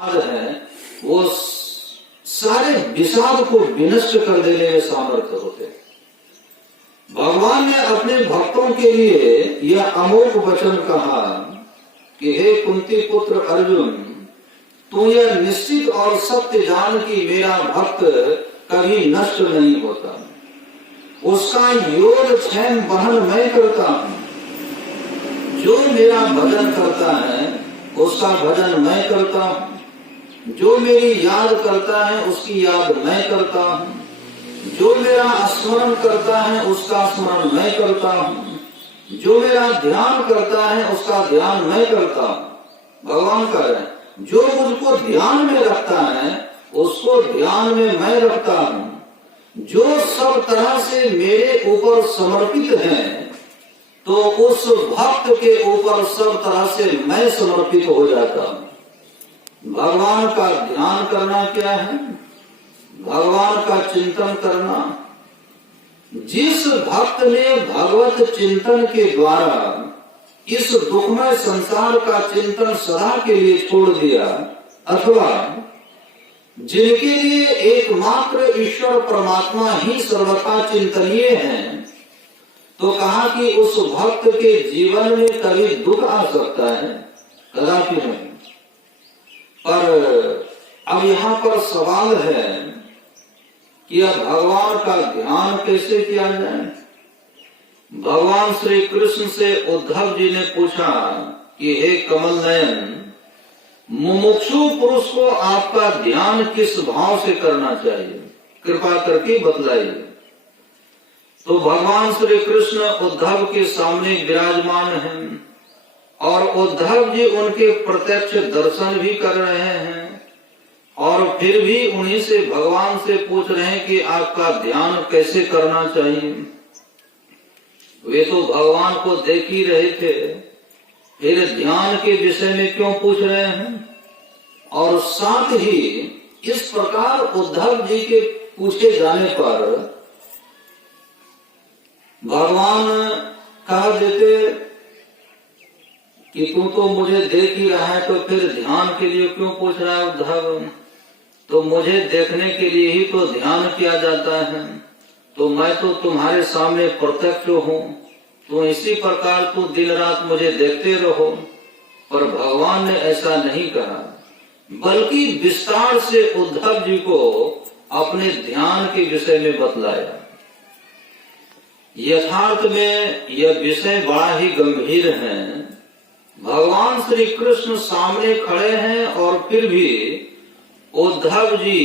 है वो सारे विषाद को विनष्ट कर देने में सामर्थ्य होते हैं। भगवान ने अपने भक्तों के लिए यह अमोघ वचन कहा कि हे कुंती पुत्र अर्जुन, तू यह निश्चित और सत्य जान कि मेरा भक्त कभी नष्ट नहीं होता, उसका योग क्षय वहन मैं करता हूँ। जो मेरा भजन करता है उसका भजन मैं करता हूँ, जो मेरी याद करता है उसकी याद मैं करता हूँ, जो मेरा स्मरण करता है उसका स्मरण मैं करता हूँ, जो मेरा ध्यान करता है उसका ध्यान मैं करता हूँ। भगवान कह रहे हैं जो मुझको ध्यान में रखता है उसको ध्यान में मैं रखता हूँ। जो सब तरह से मेरे ऊपर समर्पित है तो उस भक्त के ऊपर सब तरह से मैं समर्पित हो जाता हूँ। भगवान का ध्यान करना क्या है? भगवान का चिंतन करना। जिस भक्त ने भगवत चिंतन के द्वारा इस दुखमय संसार का चिंतन सदा के लिए छोड़ दिया, अथवा जिनके लिए एकमात्र ईश्वर परमात्मा ही सर्वथा चिंतनीय है, तो कहा कि उस भक्त के जीवन में कभी दुख आ सकता है? कदापि नहीं। पर अब यहाँ पर सवाल है कि अब भगवान का ध्यान कैसे किया जाए। भगवान श्री कृष्ण से उद्धव जी ने पूछा कि हे कमल नयन, मुमुक्षु पुरुष को आपका ध्यान किस भाव से करना चाहिए, कृपा करके बतलाइए। तो भगवान श्री कृष्ण उद्धव के सामने विराजमान हैं और उद्धव जी उनके प्रत्यक्ष दर्शन भी कर रहे हैं और फिर भी उन्हीं से भगवान से पूछ रहे हैं कि आपका ध्यान कैसे करना चाहिए। वे तो भगवान को देख ही रहे थे, फिर ध्यान के विषय में क्यों पूछ रहे हैं? और साथ ही इस प्रकार उद्धव जी के पूछे जाने पर भगवान कह देते कि तू तो मुझे देख ही रहा है, तो फिर ध्यान के लिए क्यों पूछ रहा है उद्धव? तो मुझे देखने के लिए ही तो ध्यान किया जाता है, तो मैं तो तुम्हारे सामने प्रत्यक्ष हूँ, तो इसी प्रकार तू दिन रात मुझे देखते रहो। पर भगवान ने ऐसा नहीं कहा, बल्कि विस्तार से उद्धव जी को अपने ध्यान के विषय में बतलाया। यथार्थ में यह विषय बड़ा ही गंभीर है। भगवान श्री कृष्ण सामने खड़े हैं और फिर भी उद्धव जी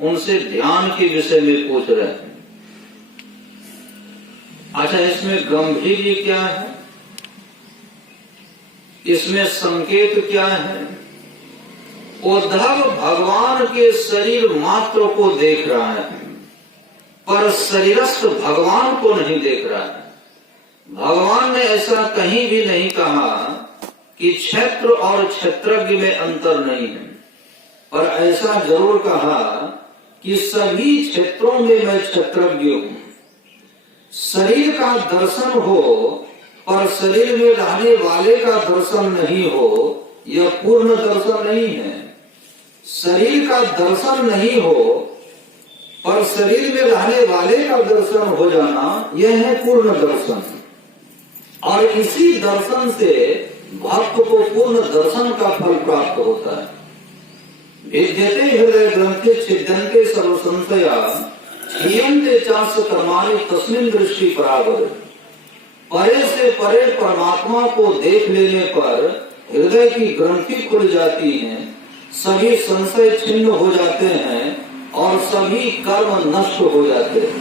उनसे ध्यान के विषय में पूछ रहे हैं। अच्छा, इसमें गंभीर्य क्या है? इसमें संकेत क्या है? उद्धव भगवान के शरीर मात्र को देख रहा है, पर शरीरस्थ भगवान को नहीं देख रहा है। भगवान ने ऐसा कहीं भी नहीं कहा कि क्षेत्र और क्षेत्रज्ञ में अंतर नहीं है, पर ऐसा जरूर कहा कि सभी क्षेत्रों में मैं क्षेत्रज्ञ हूँ। शरीर का दर्शन हो पर शरीर में रहने वाले का दर्शन नहीं हो, यह पूर्ण दर्शन नहीं है। शरीर का दर्शन नहीं हो पर शरीर में रहने वाले का दर्शन हो जाना, यह है पूर्ण दर्शन। और इसी दर्शन से भक्त को पूर्ण दर्शन का फल प्राप्त होता है। विद्यते हृदय ग्रंथे छिद्यन्ते सर्व संशया क्षीयन्ते चास्य कर्माणि तस्मिन् दृष्टि परावर। परे से परे परमात्मा को देख लेने पर हृदय की ग्रंथि खुल जाती है, सभी संशय छिन्न हो जाते हैं और सभी कर्म नष्ट हो जाते हैं।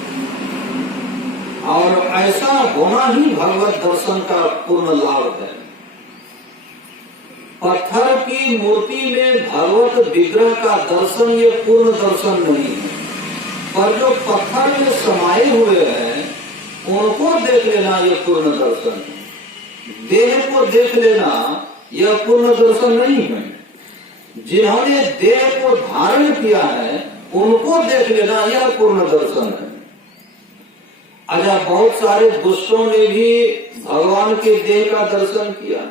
और ऐसा होना ही भगवत दर्शन का पूर्ण लाभ है। पत्थर की मूर्ति में भगवत विग्रह का दर्शन ये पूर्ण दर्शन नहीं है, पर जो पत्थर में समाये हुए हैं उनको देख लेना यह पूर्ण दर्शन है। देह को देख लेना यह पूर्ण दर्शन नहीं है। जिन्होंने देह को धारण किया है उनको देख लेना यह पूर्ण दर्शन है। अच्छा, बहुत सारे दुष्टों ने भी भगवान के देह का दर्शन किया,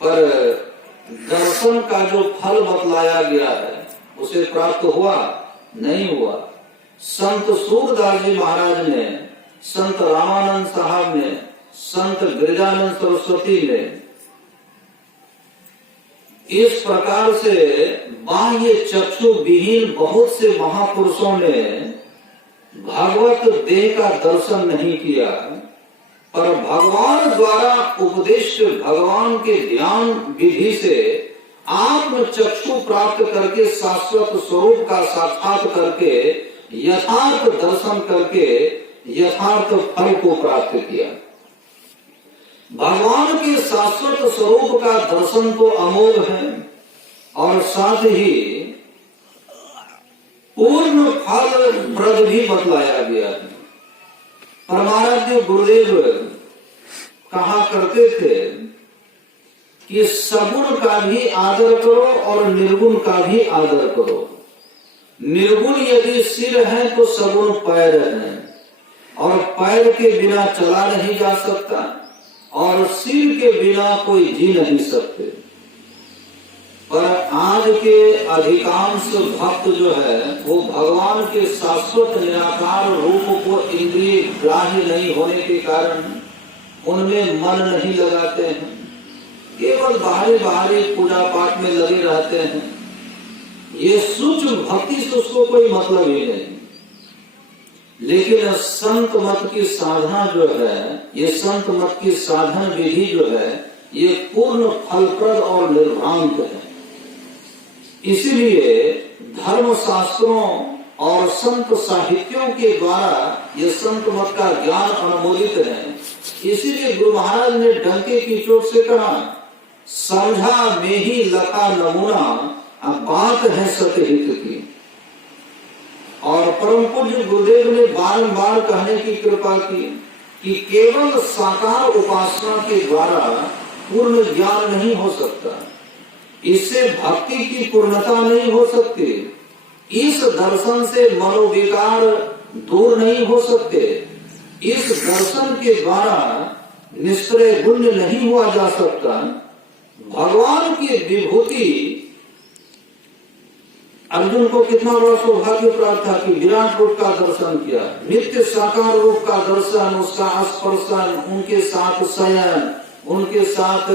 पर दर्शन का जो फल बतलाया गया है उसे प्राप्त हुआ नहीं हुआ। संत सूरदास जी महाराज ने, संत रामानंद साहब ने, संत गिरिजानंद सरस्वती ने इस प्रकार से बाह्य चक्षु विहीन बहुत से महापुरुषों ने भागवत देह का दर्शन नहीं किया, पर भगवान द्वारा उपदेश भगवान के ध्यान विधि से आत्म चक्षु प्राप्त करके शाश्वत स्वरूप का साक्षात करके यथार्थ दर्शन करके यथार्थ फल को प्राप्त किया। भगवान के शाश्वत स्वरूप का दर्शन तो अमोघ है और साथ ही पूर्ण फल प्रद भी बतलाया गया है। परमाराध्य गुरुदेव कहा करते थे कि सगुण का भी आदर करो और निर्गुण का भी आदर करो। निर्गुण यदि सिर है तो सगुण पैर है, और पैर के बिना चला नहीं जा सकता और सिर के बिना कोई जी नहीं सकते। पर आज के अधिकांश भक्त जो है वो भगवान के शाश्वत निराकार रूप को इंद्रिय ग्राह्य नहीं होने के कारण उनमें मन नहीं लगाते हैं, केवल बाहरी पूजा पाठ में लगे रहते हैं। ये सूक्ष्म भक्ति से उसको कोई मतलब ही नहीं। लेकिन संत मत की साधना जो है, ये संत मत की साधन विधि जो है, ये पूर्ण फलप्रद और निर्भ्रांत है। इसीलिए धर्म शास्त्रों और संत साहित्यों के द्वारा ये संत मत का ज्ञान अनुमोदित है। इसीलिए गुरु महाराज ने डंके की चोट से कहा, समझा में ही लका नमूना, अब बात है सतहित की। और परम पूज्य गुरुदेव ने बारंबार कहने की कृपा की कि केवल साकार उपासना के द्वारा पूर्ण ज्ञान नहीं हो सकता, इससे भक्ति की पूर्णता नहीं हो सकती, इस दर्शन से मनोविकार दूर नहीं हो सकते, इस दर्शन के द्वारा निष्क्रय गुण्य नहीं हुआ जा सकता। भगवान की विभूति, अर्जुन को कितना बड़ा सौभाग्य प्राप्त था कि विराट रूप का दर्शन किया, नित्य साकार रूप का दर्शन, उसका स्पर्शन, उनके साथ शयन, उनके साथ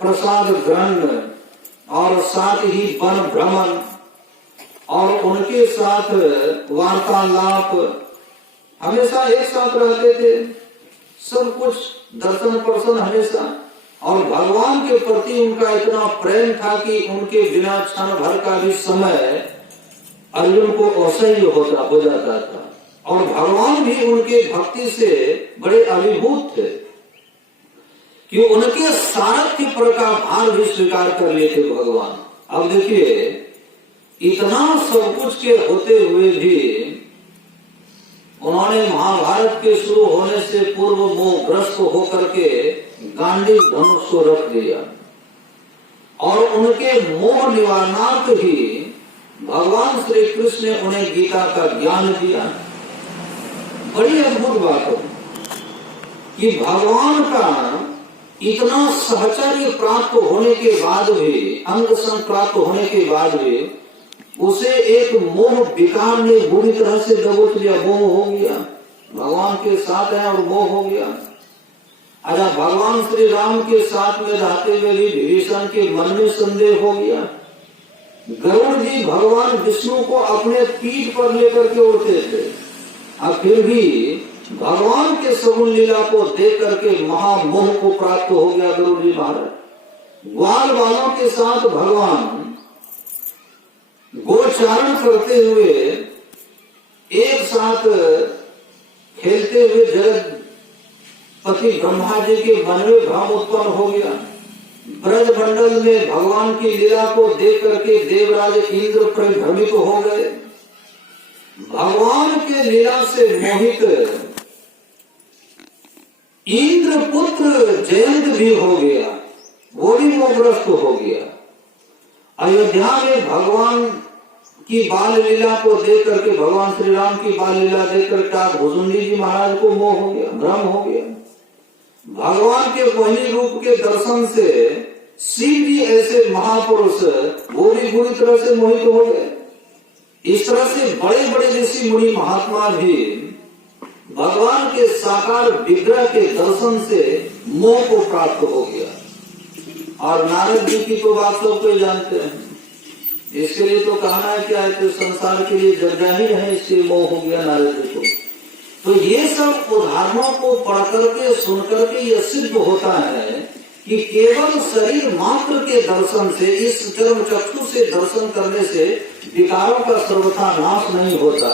प्रसाद ग्रहण और साथ ही वन भ्रमण और उनके साथ वार्तालाप, हमेशा एक साथ रहते थे, सब कुछ दर्शन पर्शन हमेशा। और भगवान के प्रति उनका इतना प्रेम था कि उनके बिना क्षण भर का भी समय अर्जुन को असह्य हो जाता था। और भगवान भी उनके भक्ति से बड़े अभिभूत थे कि उनके सारथ्य पर का भार भी स्वीकार कर लेते भगवान। अब देखिए, इतना सब कुछ के होते हुए भी उन्होंने महाभारत के शुरू होने से पूर्व मोहग्रस्त होकर के गांडी धनुष को रख दिया और उनके मोह निवारणार्थ ही भगवान श्री कृष्ण ने उन्हें गीता का ज्ञान दिया। बड़ी अद्भुत बात है कि भगवान का इतना सहचर्य प्राप्त होने के बाद भी, अंग संग प्राप्त होने के बाद भी उसे एक मोह विकार ने बुरी तरह से दबोच लिया, मोह हो गया, भगवान के साथ है और मोह हो गया। अच्छा, भगवान श्री राम के साथ में रहते हुए भी विभीषण के मन में संदेह हो गया। गरुड़ जी भगवान विष्णु को अपने पीठ पर लेकर के उड़ते थे, अब फिर भी भगवान के सगुण लीला को देख करके महामोह को प्राप्त हो गया गरुड़ जी महाराज। ग्वाल वालों के साथ भगवान गोचारण करते हुए एक साथ खेलते हुए जगतपति ब्रह्मा जी के मन में भ्रम उत्पन्न हो गया। ब्रज मंडल में भगवान की लीला को देख करके देवराज इंद्र भ्रमित हो गए। भगवान के लीला से मोहित इंद्र पुत्र जयंत भी हो गया, वो भी मोहग्रस्त हो गया। अयोध्या में भगवान की बाल लीला को देख करके, भगवान श्री राम की बाल लीला देख करके भुजुंडी जी महाराज को मोह हो गया, भ्रम हो गया। भगवान के मोहिनी रूप के दर्शन से शिव जी ऐसे महापुरुष वो भी बुरी तरह से मोहित हो गए। इस तरह से बड़े बड़े ऋषि मुनि महात्मा भी भगवान के साकार विग्रह के दर्शन से मोह को प्राप्त हो गया। और नारद जी की तो बात सब कोई जानते हैं। इसके लिए तो कहना है क्या है कि संसार के लिए जगह ही है, इससे मोह हो गया नारद जी को। तो ये सब उदाहरणों को पढ़ करके सुन करके यह सिद्ध होता है कि केवल शरीर मात्र के दर्शन से, इस चर्म चक्षु से दर्शन करने से विकारों का सर्वथा नाश नहीं होता।